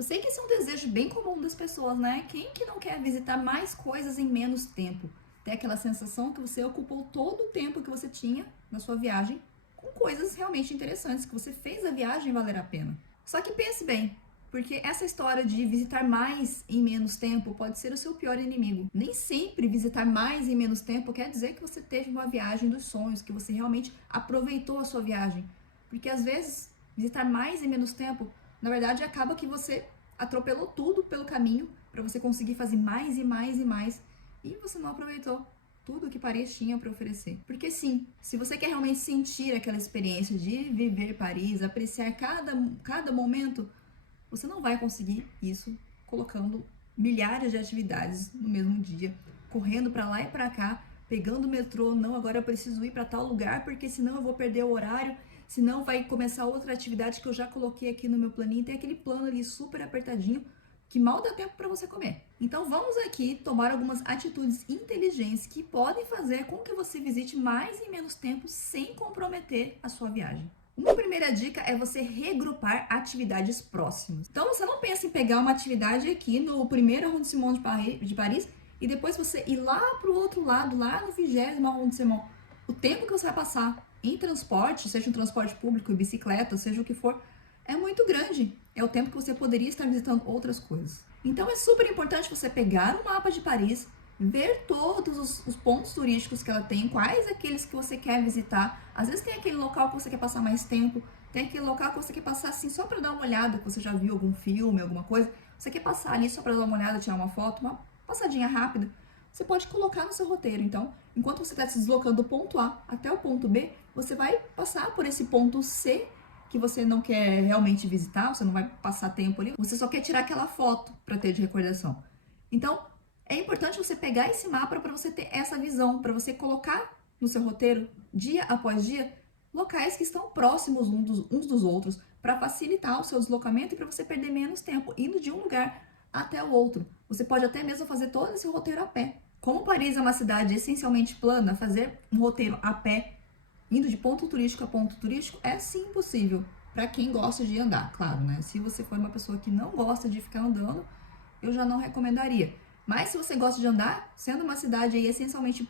Eu sei que esse é um desejo bem comum das pessoas, né? Quem que não quer visitar mais coisas em menos tempo? Ter aquela sensação que você ocupou todo o tempo que você tinha na sua viagem com coisas realmente interessantes, que você fez a viagem valer a pena. Só que pense bem, porque essa história de visitar mais em menos tempo pode ser o seu pior inimigo. Nem sempre visitar mais em menos tempo quer dizer que você teve uma viagem dos sonhos, que você realmente aproveitou a sua viagem. Porque às vezes, visitar mais em menos tempo, na verdade, acaba que você atropelou tudo pelo caminho para você conseguir fazer mais e mais e mais e você não aproveitou tudo que Paris tinha para oferecer. Porque sim, se você quer realmente sentir aquela experiência de viver Paris, apreciar cada momento, você não vai conseguir isso colocando milhares de atividades no mesmo dia, correndo para lá e para cá, pegando o metrô, não, agora eu preciso ir para tal lugar porque senão eu vou perder o horário, senão vai começar outra atividade que eu já coloquei aqui no meu planinho, tem aquele plano ali super apertadinho que mal dá tempo para você comer. Então vamos aqui tomar algumas atitudes inteligentes que podem fazer com que você visite mais em menos tempo sem comprometer a sua viagem. Uma primeira dica é você regrupar atividades próximas. Então você não pensa em pegar uma atividade aqui no primeiro arrondissement de Paris e depois você ir lá para o outro lado, lá no 20º arrondissement. O tempo que você vai passar em transporte, seja um transporte público, bicicleta, seja o que for, é muito grande. É o tempo que você poderia estar visitando outras coisas. Então é super importante você pegar o mapa de Paris, ver todos os pontos turísticos que ela tem, quais aqueles que você quer visitar. Às vezes tem aquele local que você quer passar mais tempo, tem aquele local que você quer passar assim só para dar uma olhada, que você já viu algum filme, alguma coisa. Você quer passar ali só para dar uma olhada, tirar uma foto, uma passadinha rápida. Você pode colocar no seu roteiro. Então, enquanto você está se deslocando do ponto A até o ponto B, você vai passar por esse ponto C que você não quer realmente visitar, você não vai passar tempo ali, você só quer tirar aquela foto para ter de recordação. Então, é importante você pegar esse mapa para você ter essa visão, para você colocar no seu roteiro, dia após dia, locais que estão próximos uns dos outros, para facilitar o seu deslocamento e para você perder menos tempo indo de um lugar até o outro. Você pode até mesmo fazer todo esse roteiro a pé. Como Paris é uma cidade essencialmente plana, fazer um roteiro a pé, indo de ponto turístico a ponto turístico, é sim possível, para quem gosta de andar, claro, né? Se você for uma pessoa que não gosta de ficar andando, eu já não recomendaria. Mas se você gosta de andar, sendo uma cidade aí essencialmente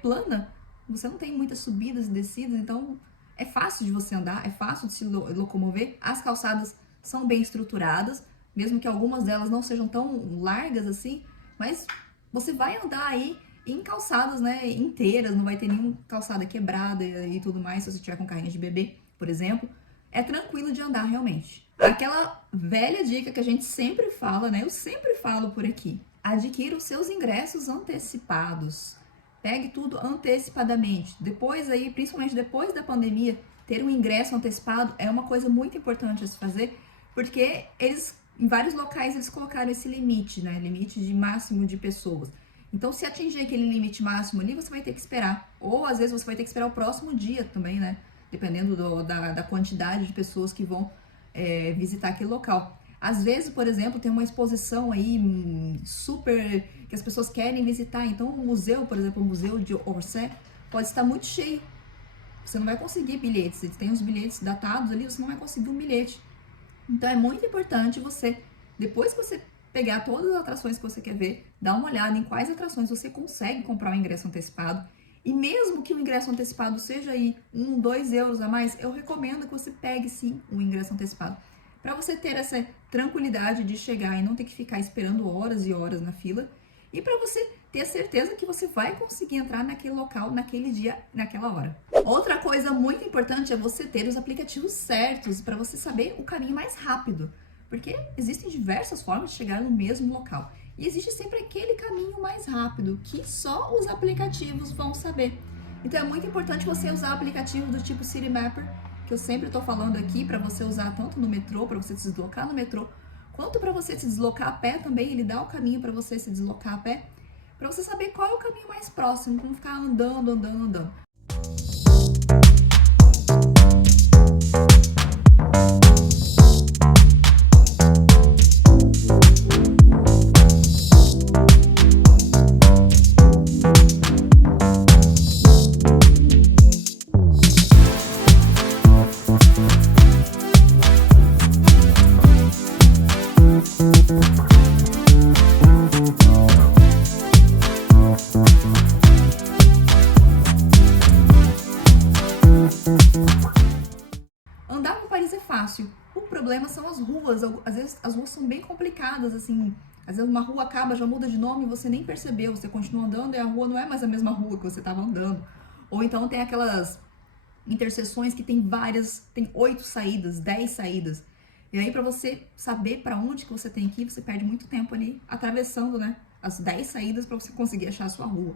plana, você não tem muitas subidas e descidas, então é fácil de você andar, é fácil de se locomover. As calçadas são bem estruturadas, mesmo que algumas delas não sejam tão largas assim, mas você vai andar aí em calçadas, né, inteiras, não vai ter nenhuma calçada quebrada e tudo mais, se você tiver com carrinho de bebê, por exemplo. É tranquilo de andar realmente. Aquela velha dica que a gente sempre fala, né, eu sempre falo por aqui. Adquira os seus ingressos antecipados. Pegue tudo antecipadamente. Depois aí, principalmente depois da pandemia, ter um ingresso antecipado é uma coisa muito importante a se fazer, porque eles, em vários locais, eles colocaram esse limite, né, limite de máximo de pessoas. Então, se atingir aquele limite máximo ali, você vai ter que esperar. Ou, às vezes, você vai ter que esperar o próximo dia também, né? Dependendo da quantidade de pessoas que vão visitar aquele local. Às vezes, por exemplo, tem uma exposição aí super... que as pessoas querem visitar. Então, o museu, por exemplo, o Museu de Orsay, pode estar muito cheio. Você não vai conseguir bilhetes. Se tem os bilhetes datados ali, você não vai conseguir um bilhete. Então, é muito importante você, depois que você pegar todas as atrações que você quer ver, dar uma olhada em quais atrações você consegue comprar o ingresso antecipado. E mesmo que o ingresso antecipado seja aí 1, 2 euros a mais, eu recomendo que você pegue sim o ingresso antecipado. Para você ter essa tranquilidade de chegar e não ter que ficar esperando horas e horas na fila. E para você ter a certeza que você vai conseguir entrar naquele local, naquele dia, naquela hora. Outra coisa muito importante é você ter os aplicativos certos para você saber o caminho mais rápido. Porque existem diversas formas de chegar no mesmo local. E existe sempre aquele caminho mais rápido que só os aplicativos vão saber. Então é muito importante você usar aplicativos do tipo Citymapper, que eu sempre estou falando aqui, para você usar tanto no metrô, para você se deslocar no metrô, quanto para você se deslocar a pé também. Ele dá o caminho para você se deslocar a pé, para você saber qual é o caminho mais próximo, como ficar andando. Andar no Paris é fácil. O problema são as ruas. Às vezes as ruas são bem complicadas, assim. Às vezes uma rua acaba, já muda de nome e você nem percebeu. Você continua andando e a rua não é mais a mesma rua que você estava andando. Ou então tem aquelas interseções que tem 8 saídas, 10 saídas. E aí, para você saber para onde que você tem que ir, você perde muito tempo ali atravessando, né, as 10 saídas para você conseguir achar a sua rua.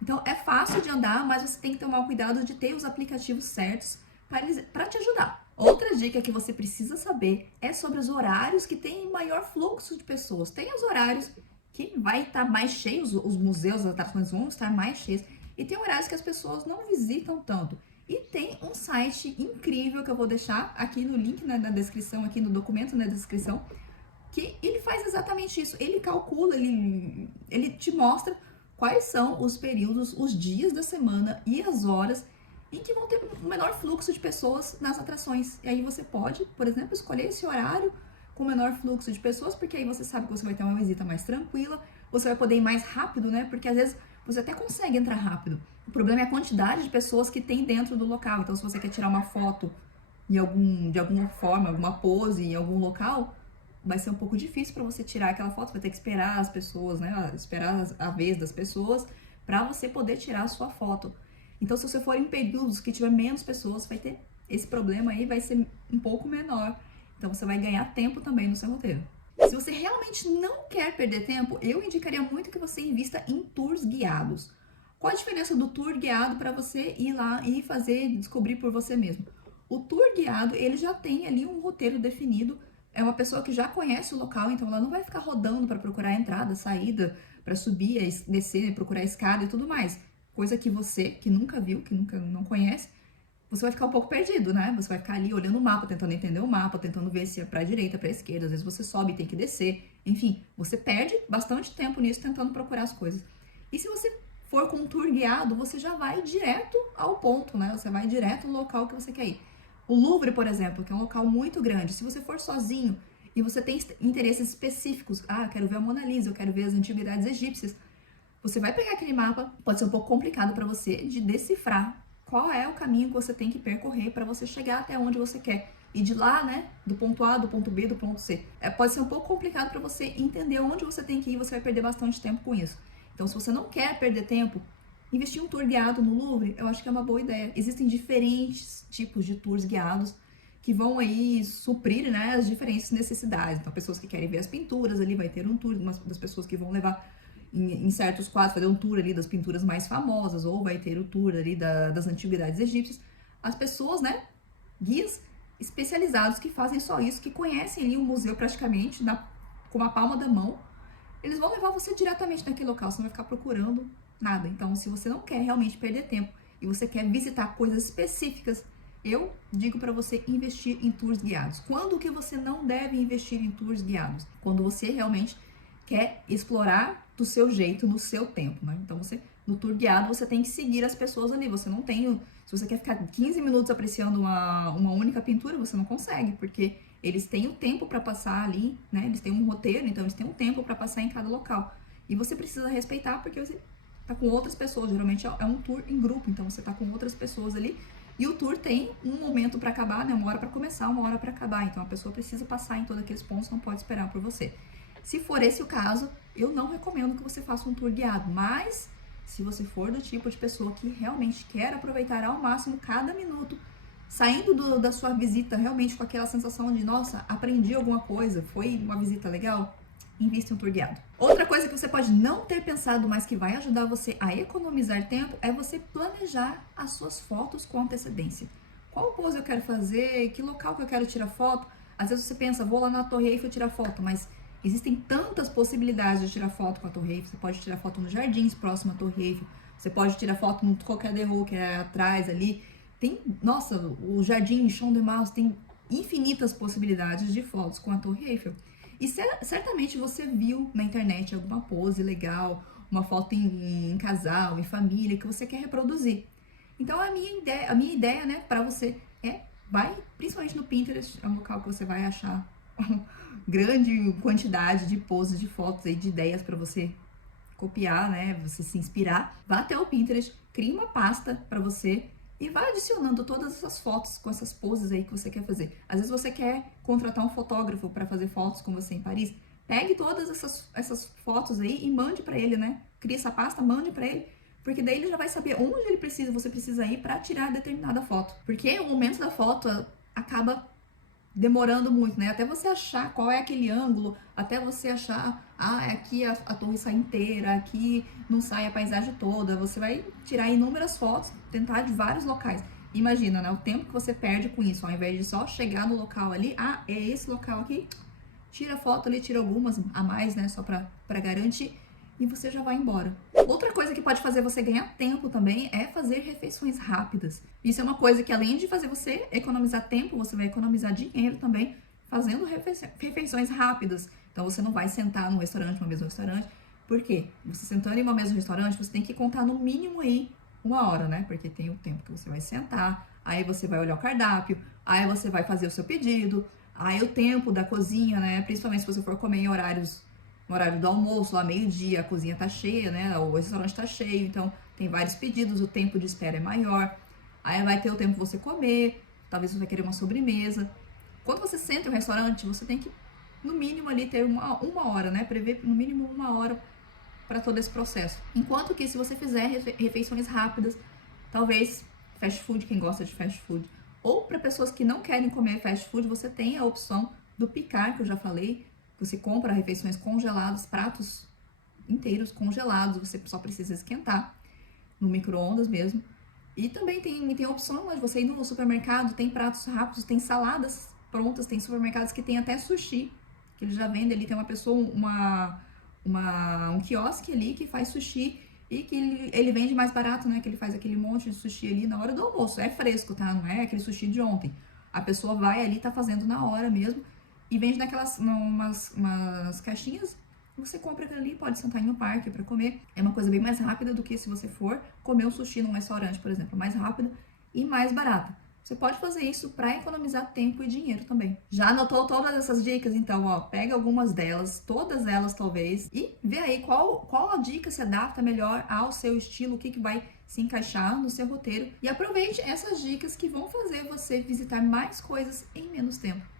Então, é fácil de andar, mas você tem que tomar o cuidado de ter os aplicativos certos para te ajudar. Outra dica que você precisa saber é sobre os horários que tem maior fluxo de pessoas. Tem os horários que vai estar mais cheios, os museus, as atrações vão estar mais cheios, e tem horários que as pessoas não visitam tanto. E tem um site incrível que eu vou deixar aqui no link na descrição, aqui no documento na descrição, que ele faz exatamente isso. Ele calcula, ele te mostra quais são os períodos, os dias da semana e as horas em que vão ter um menor fluxo de pessoas nas atrações. E aí você pode, por exemplo, escolher esse horário com menor fluxo de pessoas, porque aí você sabe que você vai ter uma visita mais tranquila, você vai poder ir mais rápido, né? Porque às vezes você até consegue entrar rápido. O problema é a quantidade de pessoas que tem dentro do local. Então, se você quer tirar uma foto de alguma forma, alguma pose em algum local, vai ser um pouco difícil para você tirar aquela foto. Você vai ter que esperar as pessoas, né? Esperar a vez das pessoas para você poder tirar a sua foto. Então, se você for em períodos que tiver menos pessoas, vai ter esse problema aí, vai ser um pouco menor. Então, você vai ganhar tempo também no seu roteiro. Se você realmente não quer perder tempo, eu indicaria muito que você invista em tours guiados. Qual a diferença do tour guiado para você ir lá e descobrir por você mesmo? O tour guiado, ele já tem ali um roteiro definido, é uma pessoa que já conhece o local, então ela não vai ficar rodando para procurar a entrada, saída, para subir, descer, procurar a escada e tudo mais. Coisa que você, que nunca viu, que nunca não conhece, você vai ficar um pouco perdido, né? Você vai ficar ali olhando o mapa, tentando entender o mapa, tentando ver se é pra direita, pra esquerda. Às vezes você sobe e tem que descer. Enfim, você perde bastante tempo nisso tentando procurar as coisas. E se você for com um tour guiado, você já vai direto ao ponto, né? Você vai direto no local que você quer ir. O Louvre, por exemplo, que é um local muito grande. Se você for sozinho e você tem interesses específicos, eu quero ver a Mona Lisa, eu quero ver as antiguidades egípcias, você vai pegar aquele mapa, pode ser um pouco complicado para você de decifrar qual é o caminho que você tem que percorrer para você chegar até onde você quer. E de lá, né, do ponto A, do ponto B, do ponto C. Pode ser um pouco complicado para você entender onde você tem que ir, você vai perder bastante tempo com isso. Então, se você não quer perder tempo, investir em um tour guiado no Louvre, eu acho que é uma boa ideia. Existem diferentes tipos de tours guiados que vão aí suprir, né, as diferentes necessidades. Então, pessoas que querem ver as pinturas, ali vai ter um tour, das pessoas que vão levar em certos quadros, fazer um tour ali das pinturas mais famosas, ou vai ter o tour ali das antiguidades egípcias. As pessoas, né, guias especializados que fazem só isso, que conhecem ali o museu praticamente com a palma da mão, eles vão levar você diretamente naquele local, você não vai ficar procurando nada. Então, se você não quer realmente perder tempo e você quer visitar coisas específicas, eu digo para você investir em tours guiados. Quando que você não deve investir em tours guiados? Quando você realmente quer explorar do seu jeito, no seu tempo, né? Então, no tour guiado, você tem que seguir as pessoas ali. Você não tem... Se você quer ficar 15 minutos apreciando uma única pintura, você não consegue, porque eles têm o tempo para passar ali, né? Eles têm um roteiro, então eles têm um tempo para passar em cada local. E você precisa respeitar, porque você tá com outras pessoas. Geralmente é um tour em grupo, então você tá com outras pessoas ali. E o tour tem um momento para acabar, né? Uma hora para começar, uma hora para acabar. Então a pessoa precisa passar em todos aqueles pontos, não pode esperar por você. Se for esse o caso, eu não recomendo que você faça um tour guiado, mas se você for do tipo de pessoa que realmente quer aproveitar ao máximo cada minuto, saindo da sua visita realmente com aquela sensação de, nossa, aprendi alguma coisa, foi uma visita legal, invista em um tour guiado. Outra coisa que você pode não ter pensado, mas que vai ajudar você a economizar tempo, é você planejar as suas fotos com antecedência. Qual pose eu quero fazer, que local que eu quero tirar foto? Às vezes você pensa, vou lá na Torre Eiffel tirar foto, mas existem tantas possibilidades de tirar foto com a Torre Eiffel. Você pode tirar foto nos jardins próximo à Torre Eiffel. Você pode tirar foto no Trocadéro, que é atrás ali. Nossa, o Jardim Champ de Mars tem infinitas possibilidades de fotos com a Torre Eiffel. E certamente você viu na internet alguma pose legal, uma foto em casal, em família, que você quer reproduzir. Então a minha ideia, né, para você vai principalmente no Pinterest, é um local que você vai achar grande quantidade de poses, de fotos aí, de ideias para você copiar, né? Você se inspirar. Vá até o Pinterest, crie uma pasta para você e vá adicionando todas essas fotos com essas poses aí que você quer fazer. Às vezes você quer contratar um fotógrafo para fazer fotos com você em Paris. Pegue todas essas fotos aí e mande para ele, né? Crie essa pasta, mande para ele. Porque daí ele já vai saber onde você precisa ir para tirar determinada foto. Porque o momento da foto acaba demorando muito, né? Até você achar qual é aquele ângulo, até você achar, aqui a torre sai inteira, aqui não sai a paisagem toda. Você vai tirar inúmeras fotos, tentar de vários locais. Imagina, né? O tempo que você perde com isso, ao invés de só chegar no local ali, é esse local aqui, tira a foto ali, tira algumas a mais, né? Só pra garantir. E você já vai embora. Outra coisa que pode fazer você ganhar tempo também é fazer refeições rápidas. Isso é uma coisa que, além de fazer você economizar tempo, você vai economizar dinheiro também fazendo refeições rápidas. Então você não vai sentar no restaurante, uma mesa no restaurante. Por quê? Você sentando em uma mesa no restaurante, você tem que contar no mínimo aí 1 hora, né? Porque tem o tempo que você vai sentar, aí você vai olhar o cardápio, aí você vai fazer o seu pedido, aí o tempo da cozinha, né? Principalmente se você for comer em no horário do almoço, lá meio-dia, a cozinha tá cheia, né? O restaurante tá cheio, então tem vários pedidos, o tempo de espera é maior. Aí vai ter o tempo pra você comer, talvez você vai querer uma sobremesa. Quando você senta no restaurante, você tem que, no mínimo, ali ter uma hora, né? Prever no mínimo 1 hora para todo esse processo. Enquanto que se você fizer refeições rápidas, talvez fast food, quem gosta de fast food, ou para pessoas que não querem comer fast food, você tem a opção do picar, que eu já falei. Você compra refeições congeladas, pratos inteiros congelados, você só precisa esquentar no micro-ondas mesmo. E também tem a opção de você ir no supermercado, tem pratos rápidos, tem saladas prontas, tem supermercados que tem até sushi, que eles já vendem ali, tem uma pessoa, um quiosque ali que faz sushi e que ele vende mais barato, né? Que ele faz aquele monte de sushi ali na hora do almoço. É fresco, tá? Não é aquele sushi de ontem. A pessoa vai ali, tá fazendo na hora mesmo. E vende naquelas umas caixinhas, você compra aquilo ali, pode sentar em um parque para comer. É uma coisa bem mais rápida do que se você for comer um sushi num restaurante, por exemplo. Mais rápida e mais barata. Você pode fazer isso para economizar tempo e dinheiro também. Já anotou todas essas dicas? Então, ó, pega algumas delas, todas elas talvez, e vê aí qual a dica se adapta melhor ao seu estilo, o que vai se encaixar no seu roteiro. E aproveite essas dicas que vão fazer você visitar mais coisas em menos tempo.